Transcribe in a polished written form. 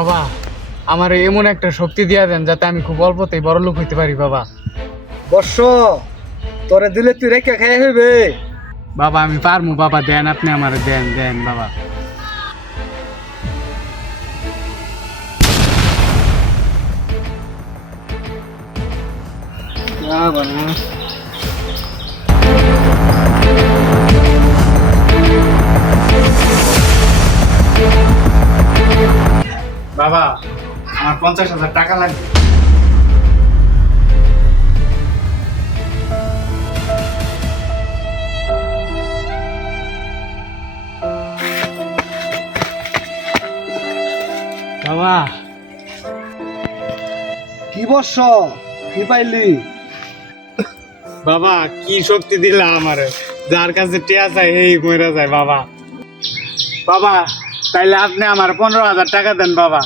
বাবা আমার এমন একটা শক্তি দিয়া দেন যাতে আমি খুব অল্পতেই বড় লোক হইতে পারি বাবা। বর্ষ তোরে দিলে তুই রেখে খাই হইবে। বাবা আমি পারমু বাবা, দেন আপনি আমার, দেন দেন বাবা। বাবা বাবা আমার 50,000 টাকা লাগবে। বাবা কি বর্ষ কি পাইলি? বাবা কি শক্তি দিলা আমারে, যার কাছে টিয়া চাই এই মরে যায় বাবা। বাবা তাইলে আপনি আমার 15,000 টাকা দেন বাবা।